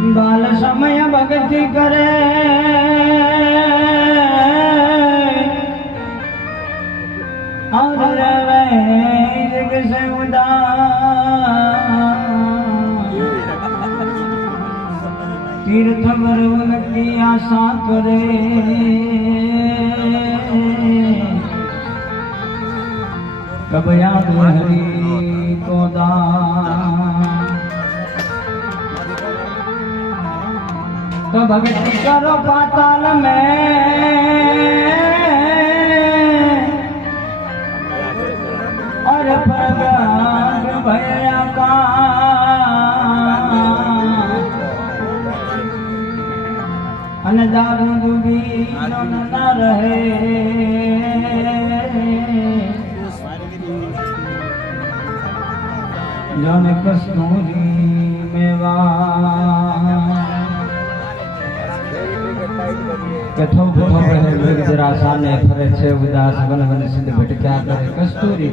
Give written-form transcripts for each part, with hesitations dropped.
बाल समय भक्ति करे और रवे जग से उदास तीर्थ वरुण की आशा करे कब याद हरि को दान तो भक्ति करो पाताल में और प्रगट भया का अन दारू दूधी न रहे जौन कस्तूरी मेवा कथो कथो रहे मृग जरा साने फरे छे उदास वन वन सिंध भटक्या करे कस्तूरी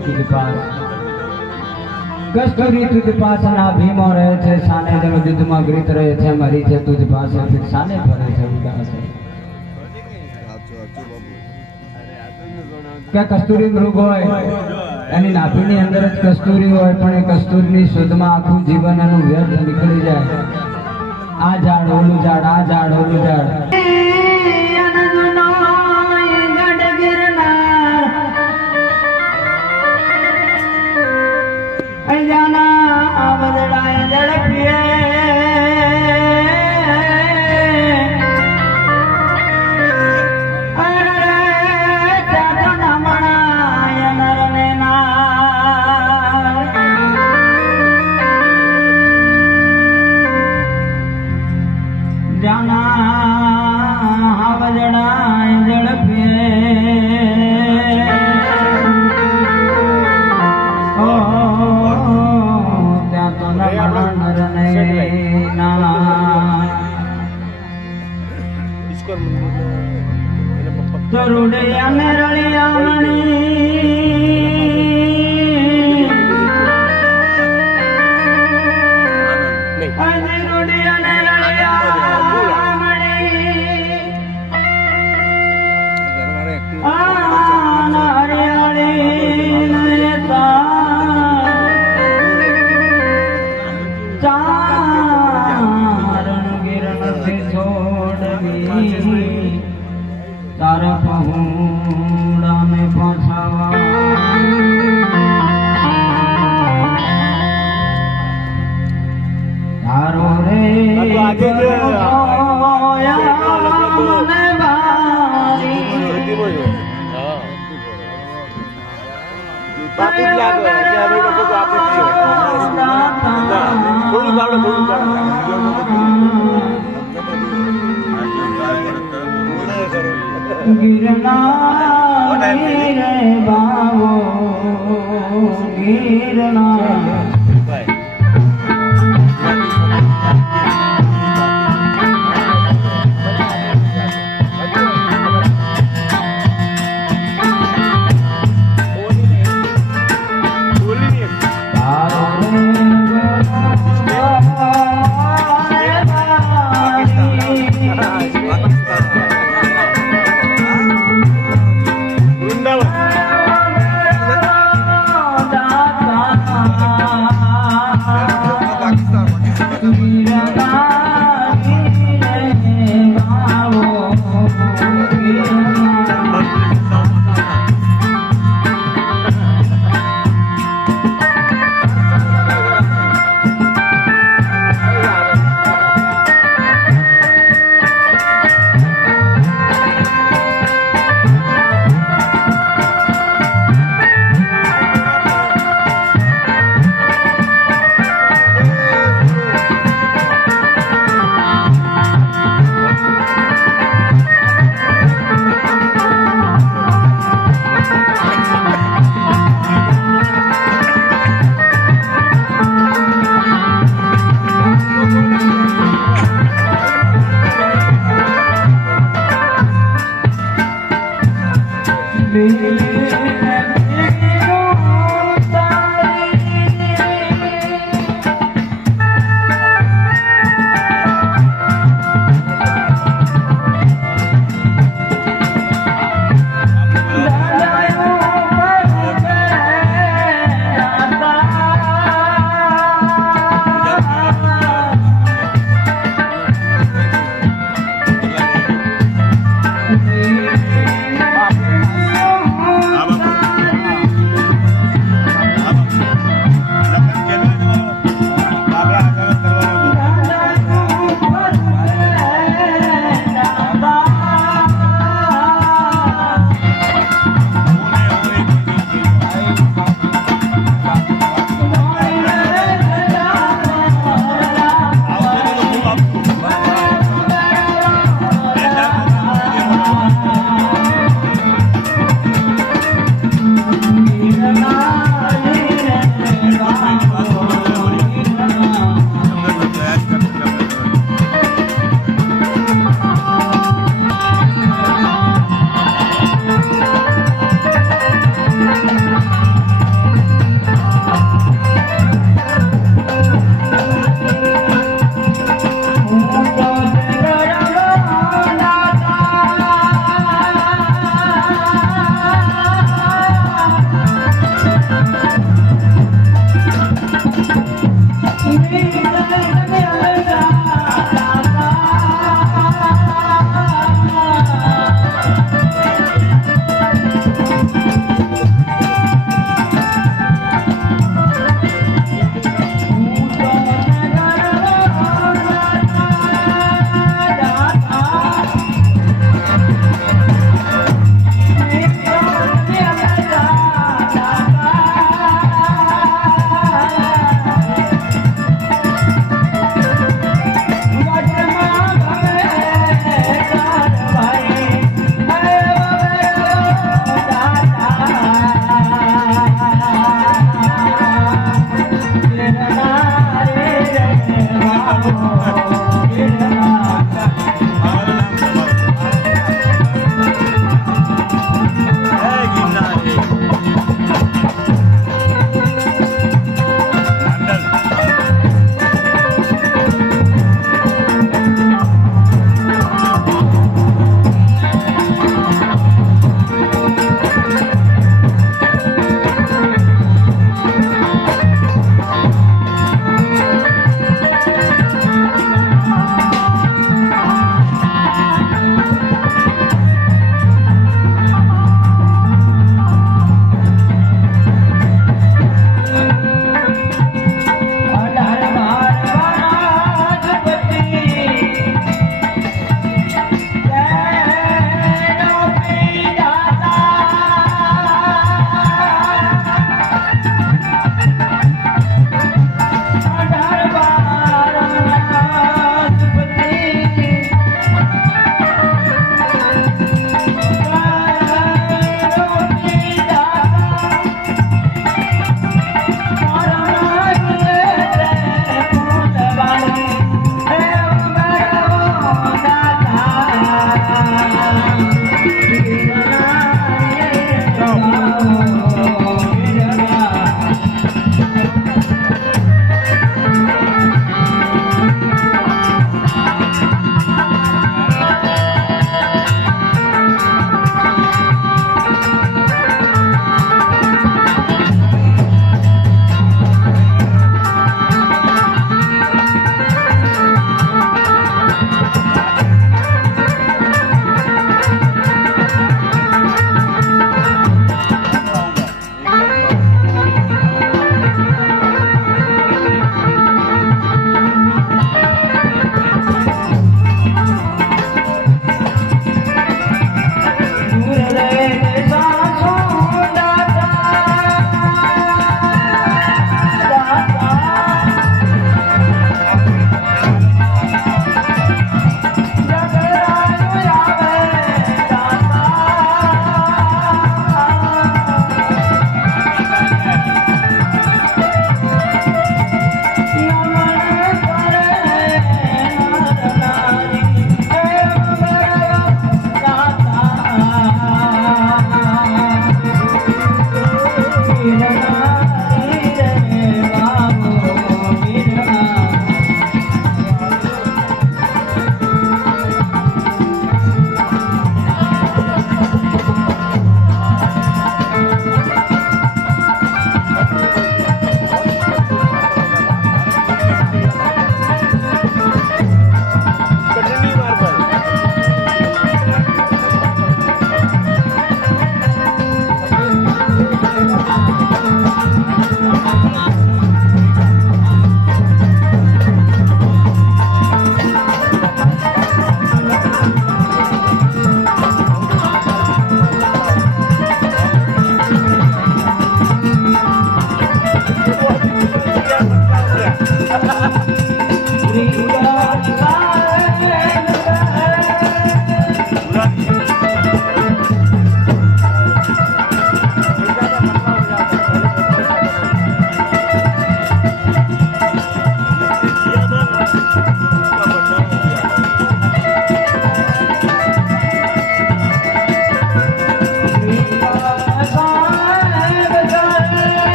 तुझ पास ना भीमो रहे छे साने जनो युद्ध में गृत रहे छे मरी छे तुझ पास फिर साने फरे छे उदास क्या कस्तूरी मृग होय एनी नाभीनी अंदर ज कस्तूरी होय पण ए कस्तूरीनी शोधमां आखું जीवन एનું વ્યર્થ નીકળી જાય आ झाड़ ओलू झाड़ आ झाड़ ओलू झाड़ रुड़िया ने रलिया मणि रुड़िया ने रलिया मणि हरियाली चारण गिरन से छोड़नी तारा पहुड़ा में पहुंचावा तारो रे गिरना गिरे बाबो गिरना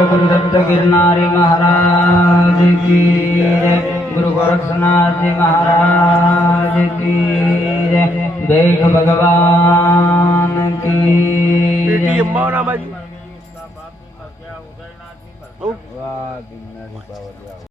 बोलो गुरुदत्त गिरनारी महाराज की जय, गुरु गोरक्षनाथ जी महाराज की जय, देख भगवान की जय। वाह